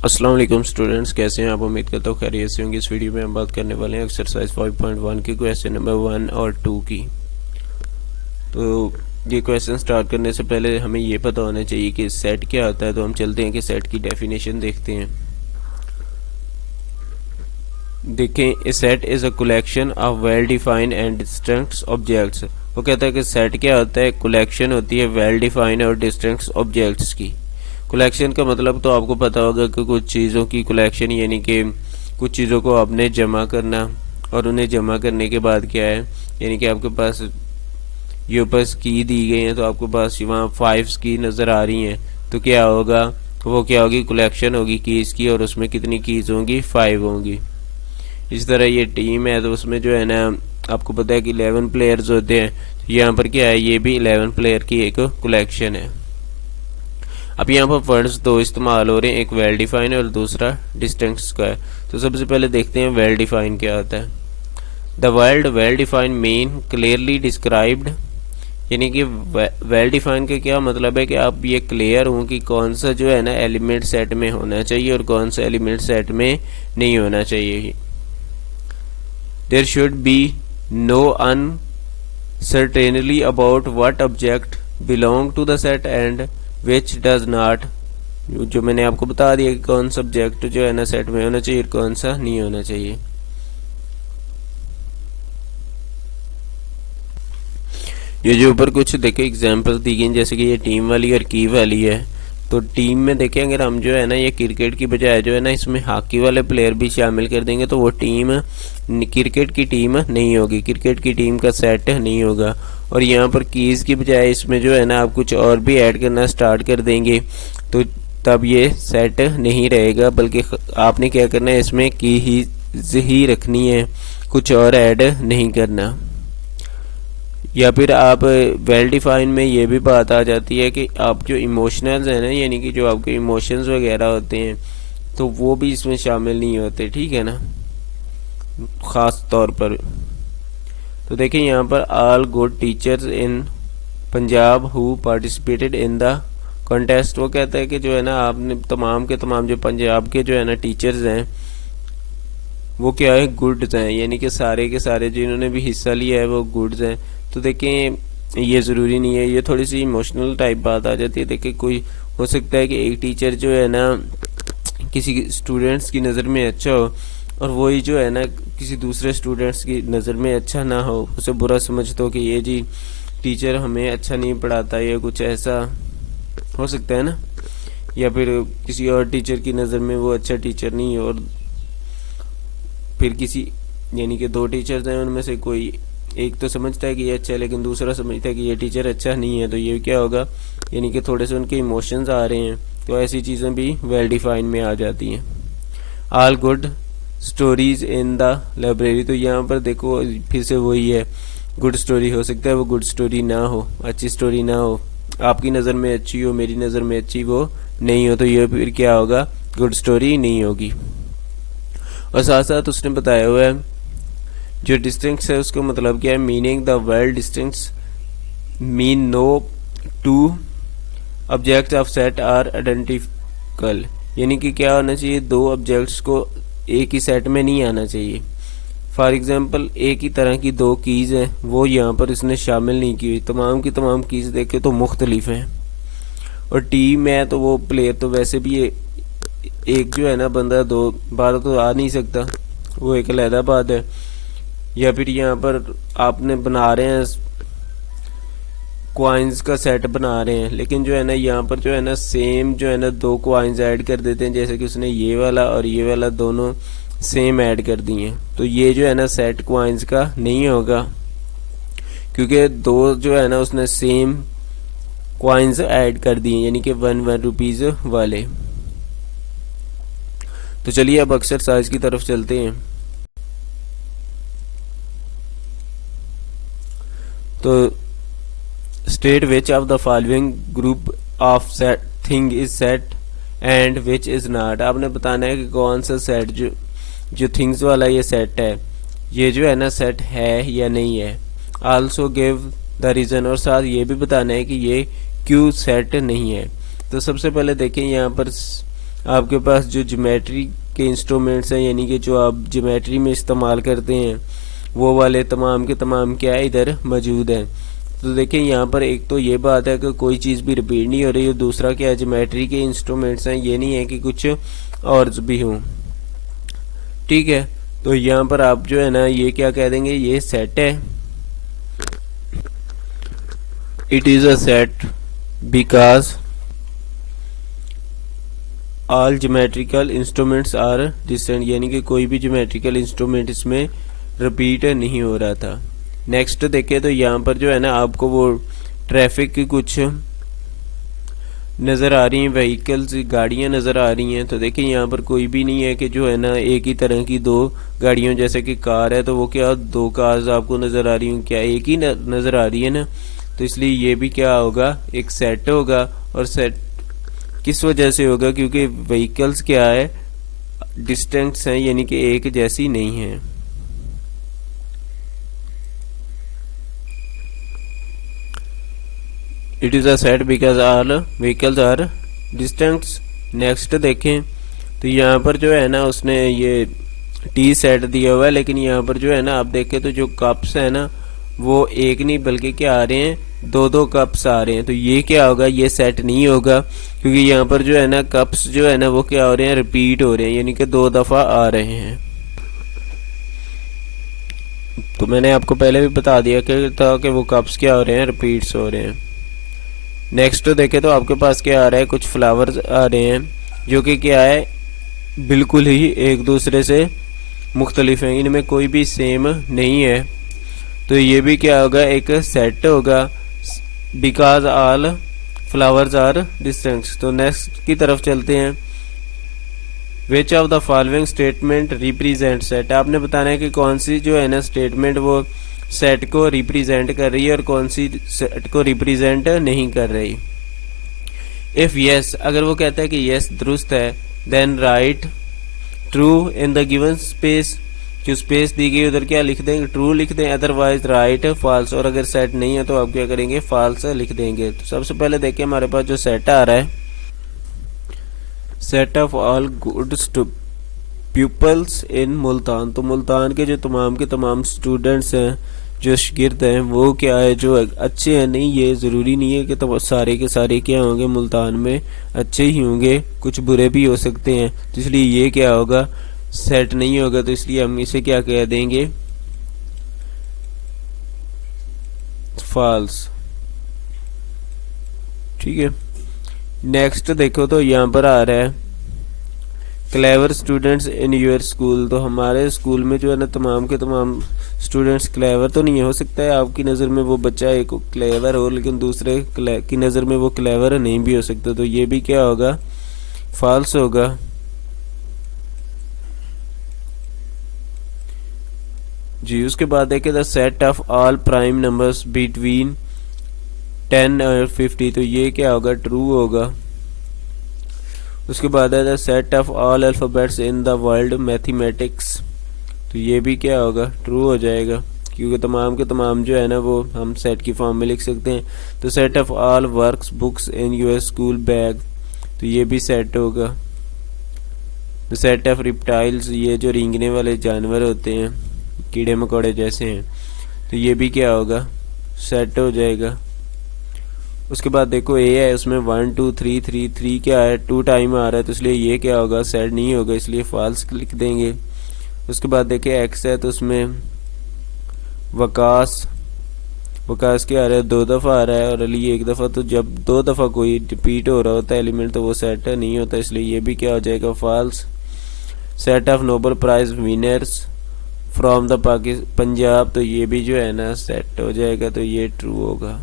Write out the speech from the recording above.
अस्सलाम वालेकुम स्टूडेंट्स, कैसे हैं आप? उम्मीद करता हूँ खैरियत से होंगे। इस वीडियो में हम बात करने वाले हैं एक्सरसाइज 5.1 के क्वेश्चन नंबर 1 और 2 की। तो ये क्वेश्चन स्टार्ट करने से पहले हमें ये पता होना चाहिए कि सेट क्या होता है। तो हम चलते हैं कि सेट की डेफिनेशन देखते हैं। देखें, a set is a collection of well defined and distinct objects. वो कहता है कि सेट क्या होता है? कलेक्शन होती है वेल डिफाइंड और डिस्टिंक्ट ऑब्जेक्ट्स की। कलेक्शन का मतलब तो आपको पता होगा कि कुछ चीज़ों की कलेक्शन, यानी कि कुछ चीज़ों को आपने जमा करना, और उन्हें जमा करने के बाद क्या है, यानी कि आपके पास ये ऊपर की दी गई है, तो आपके पास वहाँ 5 की नज़र आ रही हैं। तो क्या होगा? वो क्या होगी? कलेक्शन होगी कीज़ की, और उसमें कितनी कीज़ होंगी? 5 होंगी। इस तरह ये टीम है, तो उसमें जो है ना, आपको पता है कि 11 प्लेयर्स होते हैं। तो यहाँ पर क्या है, ये भी 11 प्लेयर की एक कलेक्शन है। अब यहाँ पर वर्ड्स दो इस्तेमाल हो रहे हैं, एक वेल डिफाइन और दूसरा डिस्टिंक्ट का है। तो सबसे पहले देखते हैं वेल डिफाइन क्या होता है। The word well define mean clearly described, यानी कि वेल डिफाइन का क्या मतलब है कि आप ये क्लियर हों कि कौन सा जो है ना एलिमेंट सेट में होना चाहिए और कौन सा एलिमेंट सेट में नहीं होना चाहिए। There should be no uncertainly about what object belong to the set and which does not. जो मैंने आपको बता दिया कि कौन सा ऑब्जेक्ट जो है ना सेट में होना चाहिए और कौन सा नहीं होना चाहिए। ये जो ऊपर कुछ देखे एग्जांपल दी गई, जैसे कि ये टीम वाली और की वाली है। तो टीम में देखें, अगर हम जो है ना ये क्रिकेट की बजाय जो है ना इसमें हॉकी वाले प्लेयर भी शामिल कर देंगे, तो वो टीम क्रिकेट की टीम नहीं होगी, क्रिकेट की टीम का सेट नहीं होगा। और यहाँ पर कीज़ की बजाय इसमें जो है ना आप कुछ और भी ऐड करना स्टार्ट कर देंगे, तो तब ये सेट नहीं रहेगा, बल्कि आपने क्या करना है, इसमें की ही रखनी है, कुछ और ऐड नहीं करना। या फिर आप वेल डिफाइन में ये भी बात आ जाती है कि आप जो इमोशनल्स हैं ना, यानी कि जो आपके इमोशंस वगैरह होते हैं, तो वो भी इसमें शामिल नहीं होते, ठीक है ना, ख़ास तौर पर। तो देखिए यहाँ पर all good teachers in Punjab who participated in the contest. वो कहता है कि जो है ना आपने तमाम के तमाम जो पंजाब के जो है ना टीचर्स हैं, वो क्या है? गुड्स हैं, यानी कि सारे के सारे जिन्होंने भी हिस्सा लिया है वो गुड्स हैं। तो देखें, ये ज़रूरी नहीं है, ये थोड़ी सी इमोशनल टाइप बात आ जाती है। देखिए, कोई हो सकता है कि एक टीचर जो है ना किसी स्टूडेंट्स की नज़र में अच्छा हो, और वही जो है ना किसी दूसरे स्टूडेंट्स की नज़र में अच्छा ना हो, उसे बुरा समझते हो कि ये जी टीचर हमें अच्छा नहीं पढ़ाता, या कुछ ऐसा हो सकता है ना। या फिर किसी और टीचर की नज़र में वो अच्छा टीचर नहीं है, और फिर किसी, यानी कि दो टीचर्स हैं, उनमें से कोई एक तो समझता है कि ये अच्छा है, लेकिन दूसरा समझता है कि ये टीचर अच्छा नहीं है। तो ये क्या होगा, यानी कि थोड़े से उनके इमोशंस आ रहे हैं। तो ऐसी चीज़ें भी वेल डिफाइन में आ जाती हैं। All good stories in the library. तो यहाँ पर देखो फिर से वही है, गुड स्टोरी हो सकता है वो गुड स्टोरी ना हो, अच्छी स्टोरी ना हो, आपकी नज़र में अच्छी हो, मेरी नज़र में अच्छी वो नहीं हो, तो ये फिर क्या होगा? गुड स्टोरी नहीं होगी। और साथ साथ उसने बताया हुआ है जो डिस्टिंक्ट है उसका मतलब क्या है। Meaning the word distinct mean no two object of set are identical, यानी कि क्या होना चाहिए, दो ऑब्जेक्ट्स को एक ही सेट में नहीं आना चाहिए। फॉर एग्जांपल, एक ही तरह की दो कीज़ हैं, वो यहाँ पर इसने शामिल नहीं की हुई। तमाम की तमाम कीज़ देखे तो मुख्तलिफ हैं। और टीम है तो वो प्लेयर तो वैसे भी एक जो है ना बंदा दो बार तो आ नहीं सकता, वो एक अलहदा बात है। या फिर यहाँ पर आपने बना रहे हैं क्वाइंस का सेट बना रहे हैं, लेकिन जो है ना यहाँ पर जो है ना सेम जो है ना दो क्वाइंस ऐड कर देते हैं, जैसे कि उसने ये वाला और ये वाला दोनों सेम ऐड कर दिए हैं। तो ये जो है ना सेट क्वाइंस का नहीं होगा, क्योंकि दो जो है ना उसने सेम क्वाइंस ऐड कर दिए, यानी कि 1 रुपीज़ वाले। तो चलिए अब एक्सरसाइज की तरफ चलते हैं। तो state which of the following group of set thing is set and which is not. आपने बताना है कि कौन सा सेट जो थिंग्स वाला ये सेट है, ये जो है ना सेट है या नहीं है। आल्सो गिव द रीज़न, और साथ ये भी बताना है कि ये क्यों सेट नहीं है। तो सबसे पहले देखें यहाँ पर आपके पास जो ज्योमेट्री के इंस्ट्रूमेंट्स हैं, यानी कि जो आप ज्योमेट्री में इस्तेमाल करते हैं, वो वाले तमाम के तमाम क्या है इधर मौजूद हैं। तो देखिए यहाँ पर एक तो ये बात है कि कोई चीज़ भी रिपीट नहीं हो रही है, दूसरा क्या है ज्योमेट्री के इंस्ट्रूमेंट्स हैं, ये नहीं है कि कुछ और भी हों। ठीक है, तो यहाँ पर आप जो है ना ये क्या कह देंगे, ये सेट है, it is a set because all geometrical instruments are distant, यानी कि कोई भी ज्योमेट्रिकल इंस्ट्रूमेंट इसमें रिपीट नहीं हो रहा था। नेक्स्ट देखें तो यहाँ पर जो है ना आपको वो ट्रैफिक की कुछ नज़र आ रही हैं, व्हीकल्स गाड़ियाँ नज़र आ रही हैं। तो देखिए यहाँ पर कोई भी नहीं है कि जो है ना एक ही तरह की दो गाड़ियों, जैसे कि कार है तो वो क्या दो कार्स आपको नज़र आ रही हैं, क्या एक ही नज़र आ रही है ना। तो इसलिए ये भी क्या होगा, एक सेट होगा। और सेट किस वजह से होगा, क्योंकि व्हीकल्स क्या है डिस्टेंस हैं, यानी कि एक जैसी नहीं है। It is a set because all vehicles are distance. Next देखें तो यहाँ पर जो है ना उसने ये टी सेट दिया हुआ है, लेकिन यहाँ पर जो है ना आप देखें तो जो कप्स है ना वो एक नहीं बल्कि क्या आ रहे हैं, दो दो कप्स आ रहे हैं। तो ये क्या होगा, ये सेट नहीं होगा, क्योंकि यहाँ पर जो है ना कप्स जो है ना वो क्या हो रहे हैं, रिपीट हो रहे हैं, यानी कि दो दफ़ा आ रहे हैं। तो मैंने आपको पहले भी बता दिया कि वो कप्स क्या हो रहे हैं, रिपीट्स हो रहे हैं। नेक्स्ट देखें तो आपके पास क्या आ रहा है, कुछ फ्लावर्स आ रहे हैं जो कि क्या है बिल्कुल ही एक दूसरे से मुख्तलिफ हैं, इनमें कोई भी सेम नहीं है। तो ये भी क्या होगा, एक सेट होगा because all flowers are distant. तो नेक्स्ट की तरफ चलते हैं। Which of the following statement represent set, आपने बताना है कि कौन सी जो है ना स्टेटमेंट वो सेट को रिप्रेजेंट कर रही है और कौन सी सेट को रिप्रेजेंट नहीं कर रही। इफ यस, अगर वो कहता है कि यस दुरुस्त है, then right true in the given space, जो स्पेस दी गई उधर क्या लिख देंगे, ट्रू लिख दें, अदरवाइज राइट फॉल्स। और अगर सेट नहीं है तो आप क्या करेंगे, फॉल्स लिख देंगे। तो सबसे पहले देखिए हमारे पास जो सेट आ रहा है, set of all good pupils in Multan. तो मुल्तान के तमाम के तमाम स्टूडेंट्स हैं, जो शागिर्द हैं, वो क्या है जो अच्छे हैं। नहीं, ये ज़रूरी नहीं है कि तो सारे के सारे क्या होंगे मुल्तान में अच्छे ही होंगे, कुछ बुरे भी हो सकते हैं। तो इसलिए ये क्या होगा, सेट नहीं होगा। तो इसलिए हम इसे क्या कह देंगे, फॉल्स। ठीक है, नेक्स्ट देखो तो यहाँ पर आ रहा है clever students in your school. तो हमारे स्कूल में जो है ना तमाम के तमाम स्टूडेंट्स क्लेवर तो नहीं हो सकता है, आपकी नज़र में वो बच्चा एक क्लेवर हो लेकिन दूसरे की नज़र में वो क्लेवर नहीं भी हो सकता। तो ये भी क्या होगा, फॉल्स होगा। जी, उसके बाद देखें the set of all prime numbers between 10 और 50। तो ये क्या होगा, ट्रू होगा। उसके बाद है the set of all alphabets in the world mathematics. तो ये भी क्या होगा, ट्रू हो जाएगा, क्योंकि तमाम के तमाम जो है ना वो हम सेट की फॉर्म में लिख सकते हैं। तो set of all works books in your school bag, तो ये भी सेट होगा। द सेट ऑफ रिप्टाइल्स, ये जो रेंगने वाले जानवर होते हैं, कीड़े मकोड़े जैसे हैं, तो ये भी क्या होगा, सेट हो जाएगा। उसके बाद देखो ए है, उसमें 1 2 3 3 3 क्या है, 2 टाइम आ रहा है, तो इसलिए ये क्या होगा, सेट नहीं होगा, इसलिए फॉल्स लिख देंगे। उसके बाद देखिए एक्स है, तो उसमें वकास, वकास क्या आ रहा है, 2 दफ़ा आ रहा है, और अली 1 दफ़ा। तो जब 2 दफ़ा कोई रिपीट हो रहा होता है एलिमेंट तो वो सेट नहीं होता, इसलिए ये भी क्या हो जाएगा, false. Set of Nobel prize winners from the Punjab, तो ये भी जो है ना सेट हो जाएगा, तो ये ट्रू होगा।